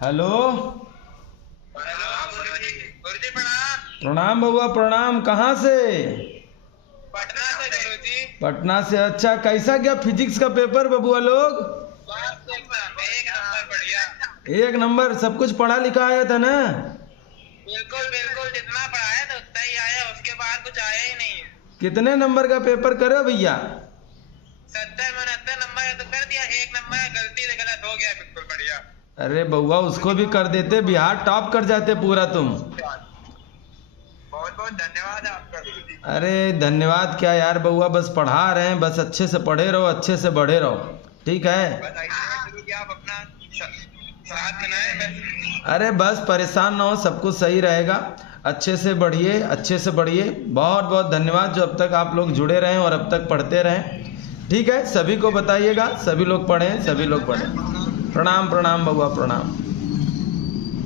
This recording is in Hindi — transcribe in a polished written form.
हेलो। गुरुजी प्रणाम। प्रणाम बउआ प्रणाम। कहाँ से? पटना से गुरुजी। पटना से। अच्छा, कैसा गया फिजिक्स का पेपर बबुआ लोग? एक नंबर बढ़िया। एक नंबर। सब कुछ पढ़ा लिखा आया था ना? बिल्कुल बिल्कुल, जितना पढ़ाया था उतना ही आया, उसके बाद कुछ आया ही नहीं है। कितने नंबर का पेपर करे भैया? 70-69 नंबर है तो कर दिया, एक नंबर गलती से गलत हो गया, बिल्कुल बढ़िया। अरे बउआ उसको भी कर देते, बिहार टॉप कर जाते पूरा तुम। बहुत बहुत धन्यवाद आपका गुरुजी। अरे धन्यवाद क्या यार बउआ, बस पढ़ा रहे हैं, बस अच्छे से पढ़े रहो, अच्छे से बढ़े रहो, ठीक है? बस ऐसे गुरुजी आप अपना साथ बनाए बस। अरे बस परेशान ना हो, सब कुछ सही रहेगा। अच्छे से बढ़िए, अच्छे से बढ़िए। बहुत बहुत धन्यवाद जो अब तक आप लोग जुड़े रहें और अब तक पढ़ते रहें, ठीक है? सभी को बताइएगा, सभी लोग पढ़ें, सभी लोग पढ़ें। प्रणाम प्रणाम बउआ प्रणाम।